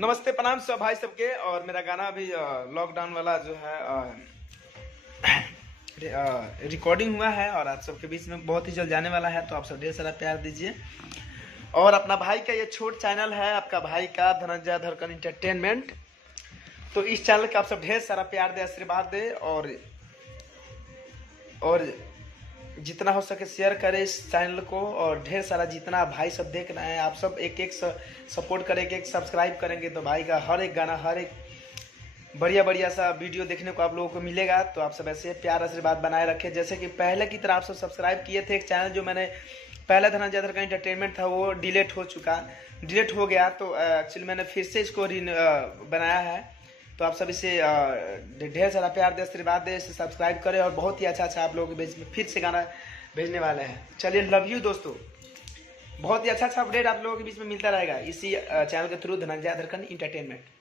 नमस्ते प्रणाम सब भाई सबके। और मेरा गाना अभी लॉकडाउन वाला जो है रिकॉर्डिंग हुआ है और आप सबके बीच में बहुत ही जल्द जाने वाला है, तो आप सब ढेर सारा प्यार दीजिए। और अपना भाई का ये छोट चैनल है, आपका भाई का धनंजय धड़कन इंटरटेनमेंट, तो इस चैनल का आप सब ढेर सारा प्यार दे, आशीर्वाद दे और जितना हो सके शेयर करें इस चैनल को। और ढेर सारा जितना भाई सब देख रहे हैं, आप सब एक एक सपोर्ट करेंगे, एक सब्सक्राइब करेंगे तो भाई का हर एक गाना, हर एक बढ़िया सा वीडियो देखने को आप लोगों को मिलेगा। तो आप सब ऐसे प्यार आशीर्वाद बनाए रखें, जैसे कि पहले की तरह आप सब सब्सक्राइब किए थे। एक चैनल जो मैंने पहले धनंजय धड़कन इंटरटेनमेंट था वो डिलीट हो गया, तो एक्चुअली मैंने फिर से इसको बनाया है। तो आप सब इसे ढेर सारा प्यार दे, आशीर्वाद दे, इसे सब्सक्राइब करें। और बहुत ही अच्छा आप लोगों के बीच में फिर से गाना भेजने वाले हैं। चलिए, लव यू दोस्तों। बहुत ही अच्छा अपडेट आप लोगों के बीच में मिलता रहेगा इसी चैनल के थ्रू, धनंजय धड़कन इंटरटेनमेंट।